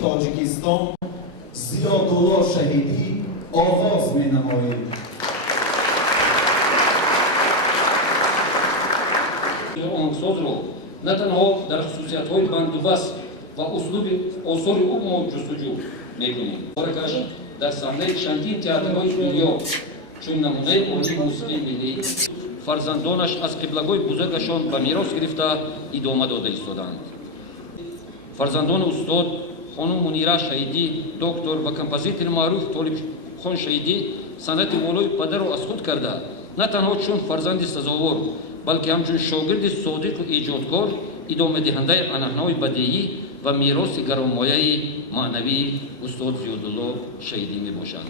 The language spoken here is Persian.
تاجیکستان ضیاءالله شهیدی آغاز می‌نماییم. آهنگساز را نه تنها در خصوصیت‌های بندوبست و اسلوب آثار او ما جستجو می‌کنیم. بارکش در صحنه چندین تئاترهای دنیا چون نمونه عالی موسیقی ملی فرزندانش از قبله‌گاه بزرگشان به میراث گرفته ادامه داده ایستادند. فرزندان استاد خانم منیره شهیدی، دکتر و کمپوزیتور معروف طالبخان شهیدی صنعت والای پدر را از خود کرده نه تنها چون فرزند سزاوار بلکه همچون شاگرد صادق و ایجادکار ادامه دهنده عنعنه‌های بدیعی و میراث گرانمایه معنوی استاد ضیاءالله شهیدی می باشند.